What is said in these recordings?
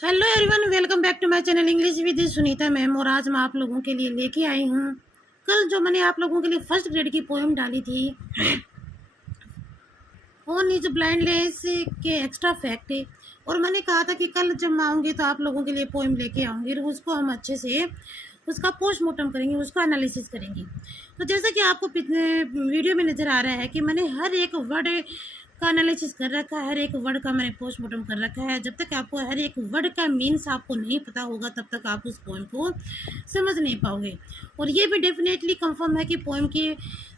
Hello everyone, welcome back to my channel English with Sunita ma'am. और आज मैं आप लोगों के लिए लेके आई हूँ कल जो मैंने आप लोगों के लिए फर्स्ट ग्रेड की पोएम डाली थी ऑन इज ब्लाइंड लेस के एक्स्ट्रा फैक्ट। और मैंने कहा था कि कल जब मैं आऊँगी तो आप लोगों के लिए पोएम लेके आऊँगी और उसको हम अच्छे से उसका पोस्टमार्टम करेंगे, उसका एनालिसिस करेंगे। तो जैसा कि आपको पिछले वीडियो में नज़र आ रहा है कि मैंने हर एक वर्ड का एनालिसिस कर रखा है, हर एक वर्ड का मैंने पोस्टमार्टम कर रखा है। जब तक आपको हर एक वर्ड का मीन्स आपको नहीं पता होगा तब तक आप उस पोएम को समझ नहीं पाओगे। और ये भी डेफिनेटली कंफर्म है कि पोएम के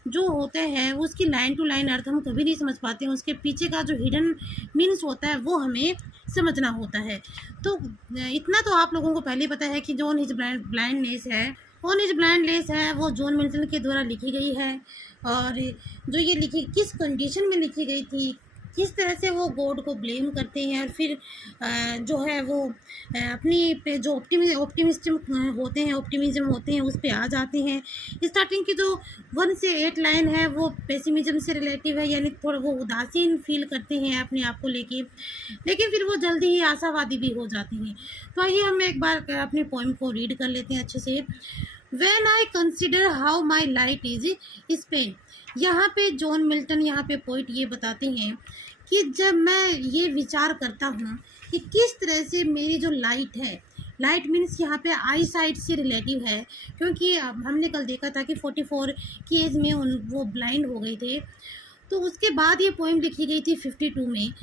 जो होते हैं उसकी लाइन टू लाइन अर्थ हम कभी नहीं समझ पाते हैं, उसके पीछे का जो हिडन मीन्स होता है वो हमें समझना होता है। तो इतना तो आप लोगों को पहले पता है कि जॉन हिज ब्लाइंडनेस है, ऑन हिज ब्लाइंडनेस है, वो जॉन मिल्टन के द्वारा लिखी गई है। और जो ये लिखी किस कंडीशन में लिखी गई थी, किस तरह से वो गॉड को ब्लेम करते हैं और फिर जो है वो अपनी पे जो ऑप्टिमिज्म होते हैं उस पे आ जाते हैं। स्टार्टिंग की जो 1 से 8 लाइन है वो पेसिमिज्म से रिलेटिव है, यानी थोड़ा वो उदासीन फील करते हैं अपने आप को लेके, लेकिन फिर वो जल्दी ही आशावादी भी हो जाते हैं। तो आइए हम एक बार अपने पोएम को रीड कर लेते हैं अच्छे से। When I consider how my light is spent, यहाँ पे जॉन मिल्टन यहाँ पे पोइट ये बताते हैं कि जब मैं ये विचार करता हूँ कि किस तरह से मेरी जो लाइट है, लाइट मीन्स यहाँ पे आई साइट से रिलेटिव है, क्योंकि हमने कल देखा था कि 44 की एज में वो ब्लाइंड हो गए थे। तो उसके बाद ये पोएम लिखी गई थी 52 में।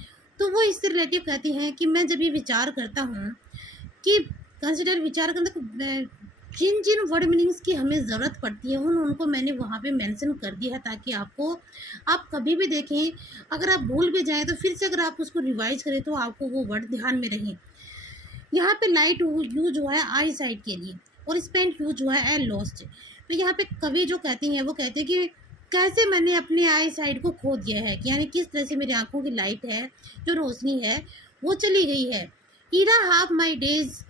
तो वो इससे रिलेटिव कहती हैं कि मैं जब ये विचार करता हूँ कि कंसिडर विचार करना, जिन जिन वर्ड मीनिंग्स की हमें ज़रूरत पड़ती है उनको मैंने वहाँ पे मेंशन कर दिया है, ताकि आप कभी भी देखें, अगर आप भूल भी जाएं तो फिर से अगर आप उसको रिवाइज करें तो आपको वो वर्ड ध्यान में रहें। यहाँ पे लाइट यूज हुआ है आई साइड के लिए और स्पेंट यूज हुआ है लॉस्ट। तो यहाँ पे कवि जो कहते हैं वो कहते हैं कि कैसे मैंने अपने आई साइड को खो दिया है, यानी किस तरह से मेरी आंखों की लाइट है, जो रोशनी है, वो चली गई है। Ere half my days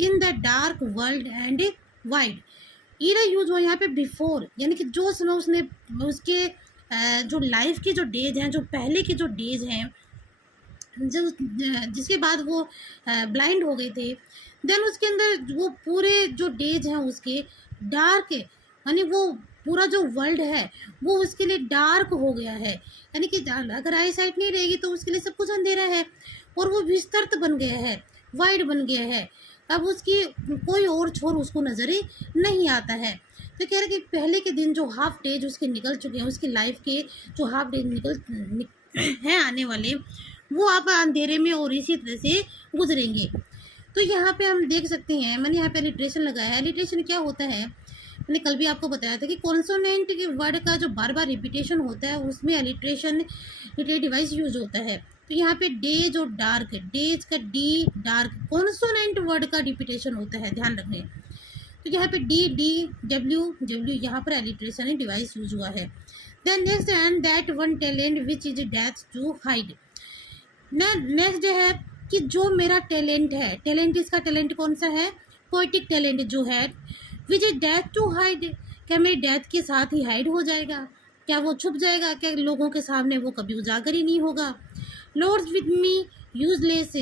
in the dark world and wide. Ere use हुआ यहाँ पे बिफोर, यानी कि जो समय उसने उसके जो लाइफ के जो डेज हैं, जो पहले के जो डेज हैं, जो जिसके बाद वो ब्लाइंड हो गए थे, देन उसके अंदर वो पूरे जो डेज हैं उसके डार्क, यानी वो पूरा जो वर्ल्ड है वो उसके लिए डार्क हो गया है, यानी कि अगर आई साइट नहीं रहेगी तो उसके लिए सब कुछ अंधेरा है और वो विस्तृत बन गया है, वाइड बन गया है। अब उसकी कोई और छोर उसको नज़र ही नहीं आता है। तो कह रहे कि पहले के दिन जो हाफ डेज उसके निकल चुके हैं, उसकी लाइफ के जो हाफ डेज हैं आने वाले, वो आप अंधेरे में और इसी तरह से गुजरेंगे। तो यहाँ पे हम देख सकते हैं, मैंने यहाँ पे लिटरेशन लगाया है। लिटरेशन क्या होता है, मैंने कल भी आपको बताया था कि कॉन्सोनेंट के वर्ड का जो बार बार रिपीटेशन होता है उसमें अलिट्रेशन डिवाइस यूज होता है। तो यहाँ पे डेज और डार्क, डेज का डी, डार्क कॉन्सोनेंट वर्ड का रिपीटेशन होता है, ध्यान रखें। तो यहाँ पे डी डी डब्ल्यू डब्ल्यू यहाँ पर एलिट्रेशन डिवाइस यूज हुआ है। Then next and that one talent which is death to hide. Next है कि जो मेरा टैलेंट है, टैलेंट इसका टैलेंट कौन सा है, पोइटिक टैलेंट जो है, which is death to hide, क्या मेरी डेथ के साथ ही हाइड हो जाएगा, क्या वो छुप जाएगा, क्या लोगों के सामने वो कभी उजागर ही नहीं होगा। लॉर्ड्स विद मी यूजलेस,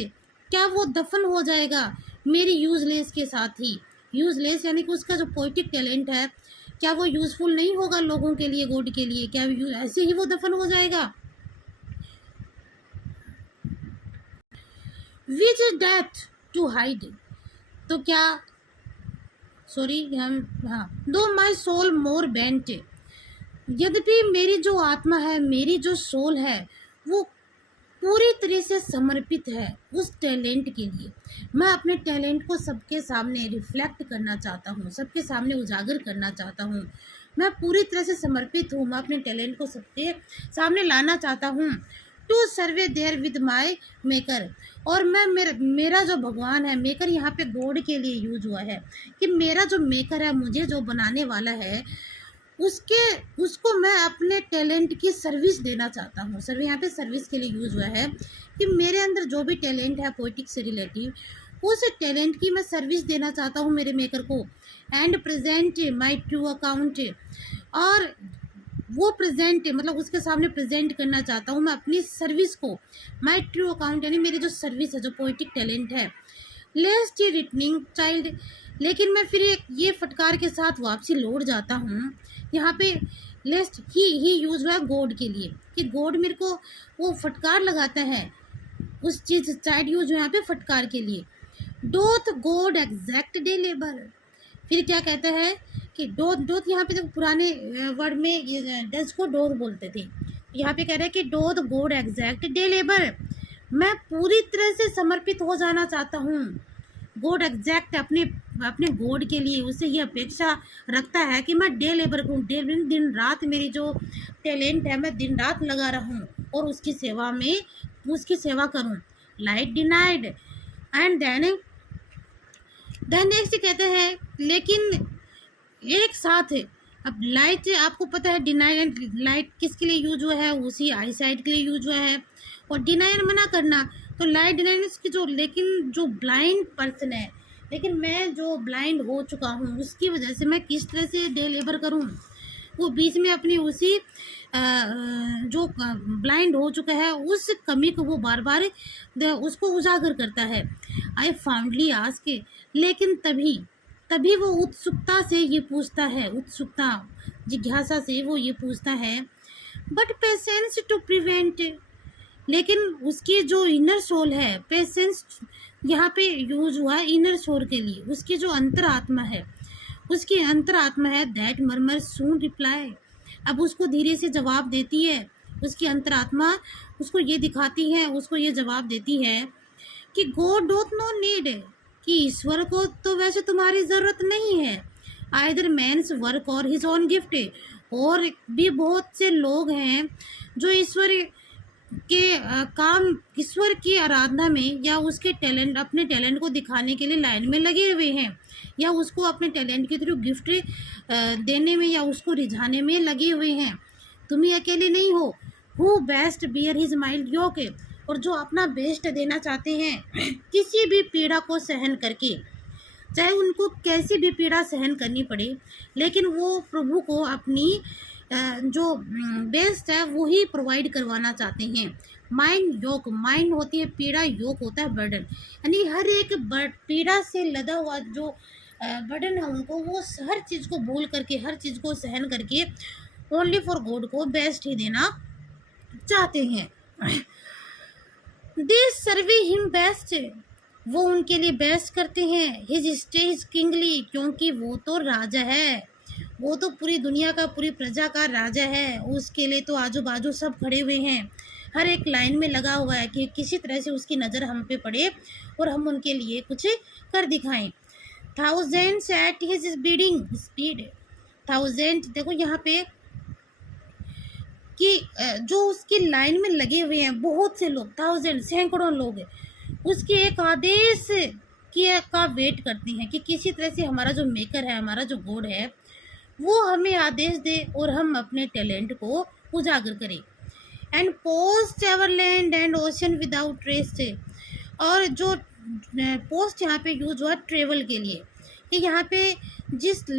क्या वो दफन हो जाएगा मेरी यूजलेस के साथ ही। यूजलेस यानी कि उसका जो पोइटिक टैलेंट है, क्या वो यूजफुल नहीं होगा लोगों के लिए, गॉड के लिए, क्या ऐसे ही वो दफन हो जाएगा। Which is death to hide, तो क्या सॉरी हम हाँ, दो माई सोल मोर बेंट, यद्यपि मेरी जो आत्मा है, मेरी जो सोल है, वो पूरी तरह से समर्पित है उस टैलेंट के लिए। मैं अपने टैलेंट को सबके सामने रिफ्लेक्ट करना चाहता हूँ, सबके सामने उजागर करना चाहता हूँ। मैं पूरी तरह से समर्पित हूँ, मैं अपने टैलेंट को सबके सामने लाना चाहता हूँ। To serve therewith my maker, और मैं मेरा जो भगवान है, मेकर यहाँ पे गॉड के लिए यूज हुआ है, कि मेरा जो मेकर है, मुझे जो बनाने वाला है, उसको मैं अपने टैलेंट की सर्विस देना चाहता हूँ। सर्वे यहाँ पे सर्विस के लिए यूज हुआ है कि मेरे अंदर जो भी टैलेंट है पोइटिक से रिलेटिव, उस टैलेंट की मैं सर्विस देना चाहता हूँ मेरे मेकर को। And present my true account, और वो प्रेजेंट मतलब उसके सामने प्रेजेंट करना चाहता हूँ मैं अपनी सर्विस को। माई ट्रू अकाउंट यानी मेरी जो सर्विस है, जो पोइटिक टैलेंट है, लेस्ट रिटर्निंग चाइल्ड। लेकिन मैं फिर एक ये फटकार के साथ वापसी लौट जाता हूँ। यहाँ पे लेस्ट ही यूज हुआ है गॉड के लिए, कि गॉड मेरे को वो फटकार लगाता है, उस चीज़ चाइल्ड यूज हुआ यहाँ पे फटकार के लिए। डोथ गॉड एग्जैक्ट डे लेबर। फिर क्या कहता है कि डोथ डोथ यहाँ पे तो पुराने वर्ड में ये डज को डोथ बोलते थे, यहाँ पे कह रहा है कि डोथ गॉड एग्जैक्ट डे लेबर। मैं पूरी तरह से समर्पित हो जाना चाहता हूँ। गॉड एग्जैक्ट अपने अपने गॉड के लिए उसे ये अपेक्षा रखता है कि मैं डे लेबर करूँ, दिन रात मेरी जो टैलेंट है मैं दिन रात लगा रहूँ और उसकी सेवा करूँ। Light denied and then next कहते हैं लेकिन एक साथ है। अब लाइट आपको पता है डिनाइड एंड लाइट किसके लिए यूज हुआ है, उसी आई साइड के लिए यूज हुआ है। और डिनाइड मना करना, तो लाइट डिनाइड की जो, लेकिन जो ब्लाइंड पर्सन है, लेकिन मैं जो ब्लाइंड हो चुका हूँ उसकी वजह से मैं किस तरह से डे लेबर करूँ। वो बीच में अपनी उसी जो ब्लाइंड हो चुका है उस कमी को वो बार बार उसको उजागर करता है। आई फाउंडली आस्क, लेकिन तभी वो उत्सुकता से ये पूछता है, उत्सुकता जिज्ञासा से वो ये पूछता है, बट पेशेंस टू प्रिवेंट। लेकिन उसकी जो इनर सोल है, पेशेंस यहाँ पे यूज हुआ इनर सोल के लिए, उसकी जो अंतरात्मा है, उसकी अंतरात्मा है दैट मर्मर सून रिप्लाई। अब उसको धीरे से जवाब देती है, उसकी अंतरात्मा उसको ये दिखाती है, उसको ये जवाब देती है कि गॉड डोंट नो नीड, कि ईश्वर को तो वैसे तुम्हारी ज़रूरत नहीं है। आइदर मैन्स वर्क और हिज ओन गिफ्ट। और भी बहुत से लोग हैं जो ईश्वर के काम, ईश्वर की आराधना में या उसके टैलेंट, अपने टैलेंट को दिखाने के लिए लाइन में लगे हुए हैं, या उसको अपने टैलेंट के थ्रू गिफ्ट देने में या उसको रिझाने में लगे हुए हैं। तुम ही अकेले नहीं हो। Who best bear his mild yoke, और जो अपना बेस्ट देना चाहते हैं किसी भी पीड़ा को सहन करके, चाहे उनको कैसी भी पीड़ा सहन करनी पड़े, लेकिन वो प्रभु को अपनी जो बेस्ट है वो ही प्रोवाइड करवाना चाहते हैं। माइंड योक, माइंड होती है पीड़ा, योक होता है बर्डन, यानी हर एक पीड़ा से लदा हुआ जो बर्डन है उनको, वो हर चीज़ को भूल करके, हर चीज़ को सहन करके ओनली फॉर गॉड को बेस्ट ही देना चाहते हैं। दे सर्वे हिम बेस्ट, वो उनके लिए बेस्ट करते हैं। हिज स्टेज किंगली, क्योंकि वो तो राजा है, वो तो पूरी दुनिया का, पूरी प्रजा का राजा है। उसके लिए तो आजू बाजू सब खड़े हुए हैं, हर एक लाइन में लगा हुआ है कि किसी तरह से उसकी नज़र हम पे पड़े और हम उनके लिए कुछ कर दिखाएं। Thousands at his bidding speed, thousand देखो यहाँ पे कि जो उसकी लाइन में लगे हुए हैं बहुत से लोग, थाउजेंड सैकड़ों लोग उसके एक आदेश का वेट करते हैं कि किसी तरह से हमारा जो मेकर है, हमारा जो गॉड है, वो हमें आदेश दे और हम अपने टैलेंट को उजागर करें। And post ever land and ocean without rest, और जो पोस्ट यहाँ पे यूज हुआ ट्रेवल के लिए, कि यहाँ पे जिस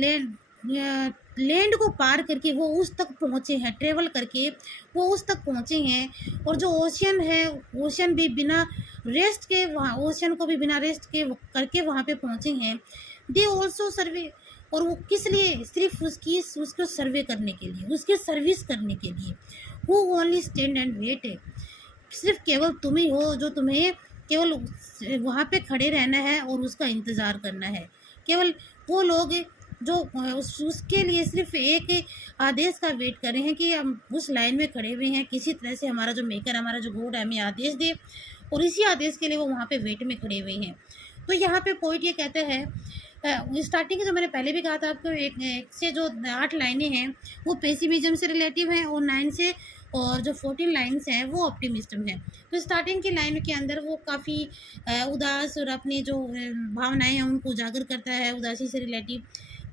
लैंड को पार करके वो उस तक पहुँचे हैं, ट्रेवल करके वो उस तक पहुँचे हैं। और जो ओशन है, ओशन भी बिना रेस्ट के वहाँ, ओशन को भी बिना रेस्ट के करके वहाँ पे पहुँचे हैं। दे ऑल्सो सर्वे, और वो किस लिए, सिर्फ उसको सर्वे करने के लिए, उसकी सर्विस करने के लिए। Who only stand and wait, सिर्फ केवल तुम ही हो जो तुम्हें केवल वहाँ पे खड़े रहना है और उसका इंतज़ार करना है। केवल वो लोग जो उसके लिए सिर्फ एक आदेश का वेट कर रहे हैं कि हम उस लाइन में खड़े हुए हैं, किसी तरह से हमारा जो मेकर, हमारा जो गॉड है हमें आदेश दे, और इसी आदेश के लिए वो वहाँ पे वेट में खड़े हुए हैं। तो यहाँ पे पोइट ये कहते हैं, स्टार्टिंग जो मैंने पहले भी कहा था आपको, एक से जो 8 लाइनें हैं वो पेसिमिज्म से रिलेटिव हैं, और 9 से और जो 14 लाइन्स हैं वो ऑप्टिमिज्म है। तो स्टार्टिंग की लाइन के अंदर वो काफ़ी उदास और अपनी जो भावनाएं हैं उनको उजागर करता है, उदासी से relative.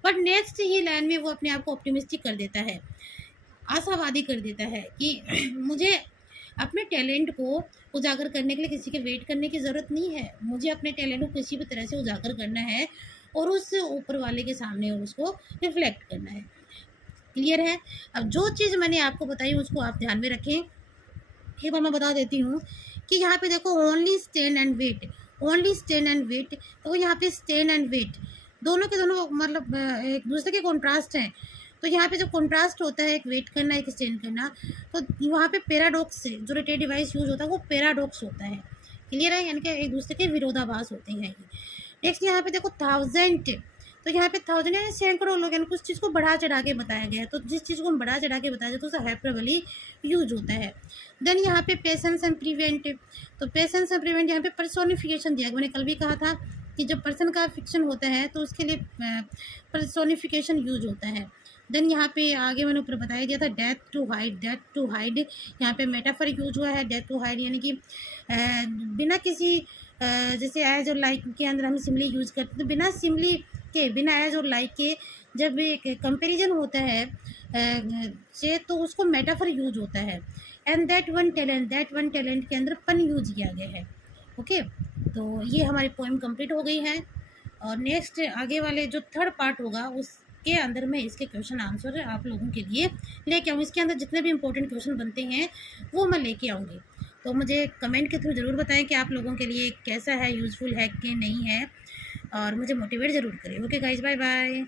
But next he line में वो अपने आप को ऑप्टिमिस्टिक कर देता है, आशावादी कर देता है कि मुझे अपने टैलेंट को उजागर करने के लिए किसी के वेट करने की ज़रूरत नहीं है, मुझे अपने टैलेंट को किसी भी तरह से उजागर करना है और उस ऊपर वाले के सामने उसको रिफ्लेक्ट करना है। क्लियर है? अब जो चीज़ मैंने आपको बताई उसको आप ध्यान में रखें। एक बार मैं बता देती हूँ कि यहाँ पे देखो only stand and wait, only stand and wait. तो यहाँ पे स्टैंड एंड वेट दोनों के दोनों मतलब एक दूसरे के कॉन्ट्रास्ट हैं। तो यहाँ पे जो कॉन्ट्रास्ट होता है, एक वेट करना एक स्टैंड करना, तो वहाँ पे पैराडॉक्स से जो रोटेटिव डिवाइस यूज होता है वो पैराडॉक्स होता है। क्लियर है, यानी कि एक दूसरे के विरोधाभास होते हैं ये। नेक्स्ट यहाँ पे देखो थाउजेंड, तो यहाँ पे थाउजेंड यानी सैकड़ों लोग, यानी कुछ चीज़ को बढ़ा चढ़ा के बताया गया है। तो जिस चीज़ को हम बढ़ा चढ़ा के बताया जाए तो उसका हाइपरबली यूज होता है। देन यहाँ पे पेशेंस एंड प्रिवेंट, तो पेशेंस एंड प्रिवेंट यहाँ पे पर्सोनिफिकेशन दिया गया। मैंने कल भी कहा था कि जब पर्सन का फिक्शन होता है तो उसके लिए पर्सोनिफिकेशन यूज होता है। देन यहाँ पे आगे मैंने ऊपर बताया दिया था death to hide, death to hide यहाँ पे मेटाफर यूज हुआ है। डेथ टू हाइड यानी कि बिना किसी जैसे एज और लाइक के अंदर हम सिमली यूज करते हैं, तो बिना सिमली के, बिना एज और लाइक के जब एक कंपैरिजन होता है से तो उसको मेटाफर यूज होता है। एंड दैट वन टैलेंट के अंदर पन यूज किया गया है। ओके, तो ये हमारी पोएम कंप्लीट हो गई है। और नेक्स्ट आगे वाले जो थर्ड पार्ट होगा उसके अंदर मैं इसके क्वेश्चन आंसर आप लोगों के लिए लेके आऊँगी। इसके अंदर जितने भी इंपॉर्टेंट क्वेश्चन बनते हैं वो मैं लेके आऊँगी। तो मुझे कमेंट के थ्रू ज़रूर बताएं कि आप लोगों के लिए कैसा है, यूज़फुल है कि नहीं है, और मुझे मोटिवेट ज़रूर करें। Okay guys, bye bye.